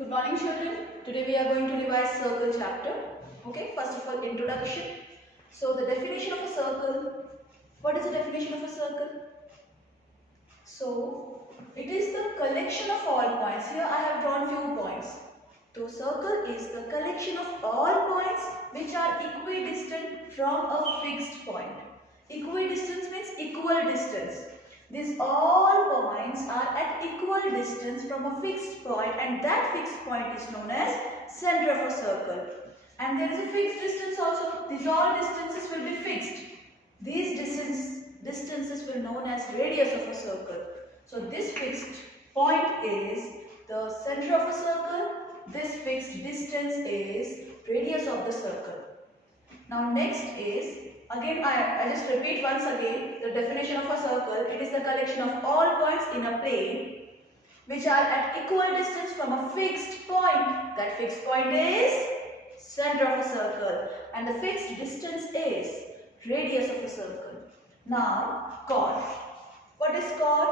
Good morning, children. Today we are going to revise circle chapter. Okay, first of all, introduction. So the definition of a circle. What is the definition of a circle? So it is the collection of all points. Here I have drawn few points. So circle is the collection of all points which are equidistant from a fixed point. Equidistance means equal distance. These all points are at equal distance from a fixed point, and that fixed point is known as center of a circle. And there is a fixed distance also. These all distances will be fixed. These distances will be known as radius of a circle. So this fixed point is the center of a circle. This fixed distance is radius of the circle. Now next is, again I just repeat once again the definition of a circle. It is the collection of all points in a plane which are at equal distance from a fixed point. That fixed point is center of a circle, and the fixed distance is radius of a circle. Now chord. What is chord?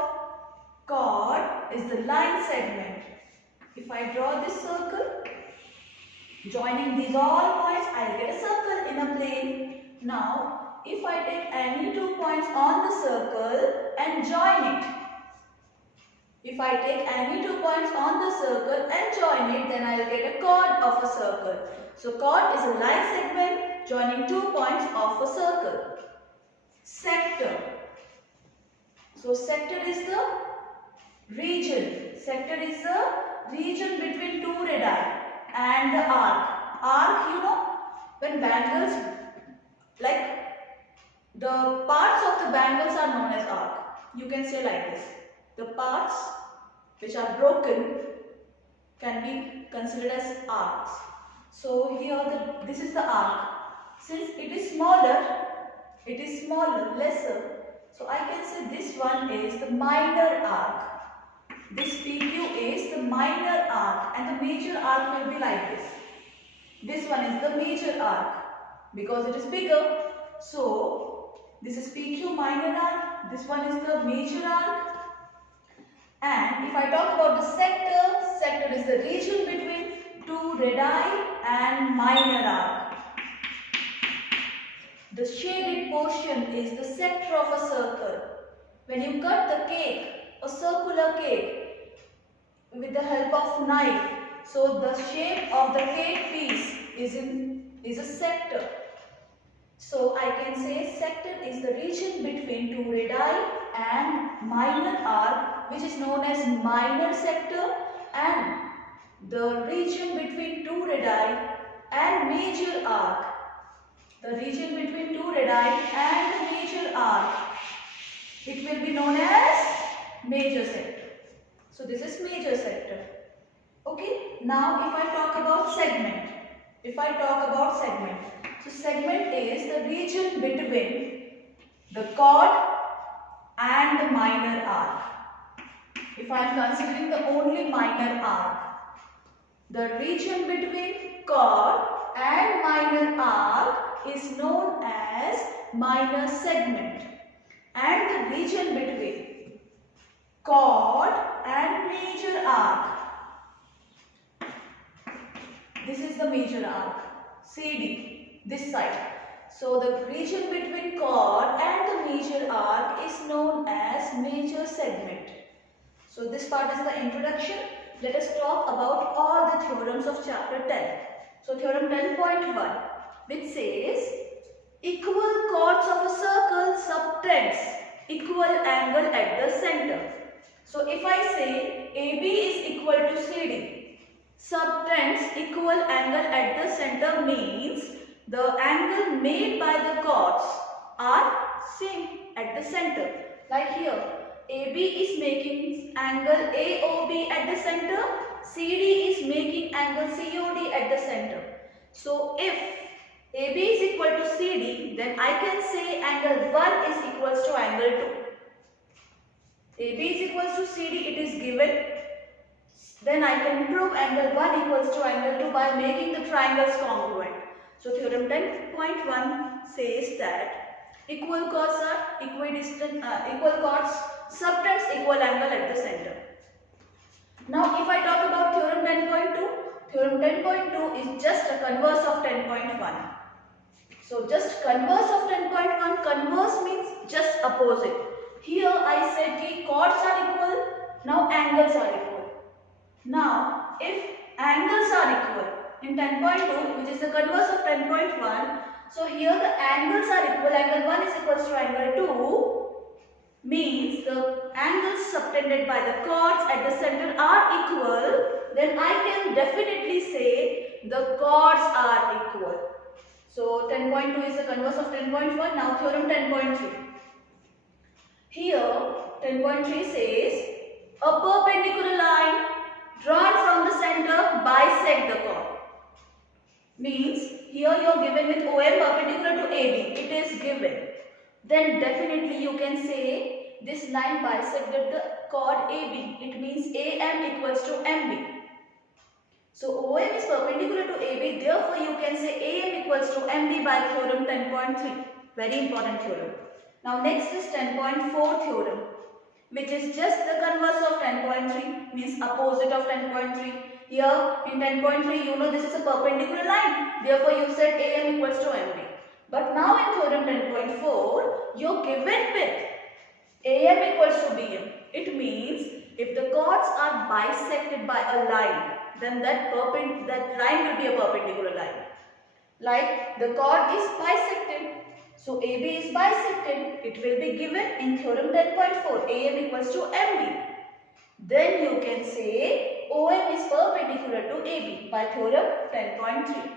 Chord is the line segment. If I draw this circle, joining these all points, I will get a circle in a plane. Now, if I take any 2 points on the circle and join it, if I take any 2 points on the circle and join it, then I will get a chord of a circle. So, chord is a line segment joining 2 points of a circle. Sector. So, sector is the region. Sector is the region between two radii and the arc. Arc, you know, when bangles, like the parts of the bangles are known as arc. You can say like this. The parts which are broken can be considered as arcs. So here this is the arc. Since it is smaller, lesser. So I can say this one is the minor arc. This PQ is the minor arc, and the major arc will be like this. This one is the major arc because it is bigger. So this is PQ minor arc, this one is the major arc. And if I talk about the sector, sector is the region between two radii and minor arc. The shaded portion is the center of a circle. When you cut the cake, a circular cake, with the help of knife, so the shape of the cake piece is a sector. So I can say sector is the region between two radii and minor arc, which is known as minor sector, and the region between two radii and major arc. The region between two radii and the major arc, it will be known as major sector. So this is major sector. Okay. Now if I talk about segment. So segment is the region between the chord and the minor arc. If I am considering the only minor arc, the region between chord and minor arc is known as minor segment, and the region between chord and major arc, this is the major arc, CD, this side. So the region between chord and the major arc is known as major segment. So this part is the introduction. Let us talk about all the theorems of chapter 10. So theorem 10.1, which says equal chords of a circle subtends equal angle at the center. So if I say AB is equal to CD, subtends equal angle at the center means the angle made by the chords are same at the center. Like here, AB is making angle AOB at the center, CD is making angle COD at the center. So if AB is equal to CD, then I can say angle 1 is equals to angle 2. AB is equals to CD, it is given. Then I can prove angle 1 equals to angle 2 by making the triangles congruent. So theorem 10.1 says that equal chords are equidistant, equal chords subtends equal angle at the center. Now if I talk about theorem 10.2, 10.2 is just a converse of 10.1. So just converse of 10.1, converse means just opposite. Here I said ki chords are equal, now angles are equal. Now if angles are equal in 10.2, which is the converse of 10.1, so here the angles are equal, angle 1 is equal to angle 2, means the angles subtended by the chords at the center are equal, then I can definitely say the chords are equal. So 10.2 is the converse of 10.1. Now theorem 10.3. Here 10.3 says a perpendicular line drawn from the center bisect the chord. Means here you are given with OM perpendicular to AB. It is given. Then definitely you can say this line bisected the chord AB. It means AM equals to MB. So OM is perpendicular to AB. Therefore you can say AM equals to MB by theorem 10.3. Very important theorem. Now next is 10.4 theorem, which is just the converse of 10.3, means opposite of 10.3. Here in 10.3 you know this is a perpendicular line. Therefore you said AM equals to MB. But now in theorem 10.4 you are given with AM equals to BM. It means if the chords are bisected by a line, then that line will be a perpendicular line. Like the chord is bisected. So AB is bisected. It will be given in theorem 10.4. AM equals to MB. Then you can say OM is perpendicular to AB by theorem 10.3.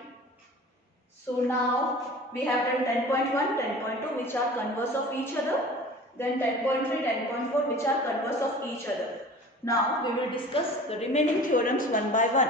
So now we have done 10.1, 10.2 which are converse of each other. Then 10.3, 10.4 which are converse of each other. Now we will discuss the remaining theorems one by one.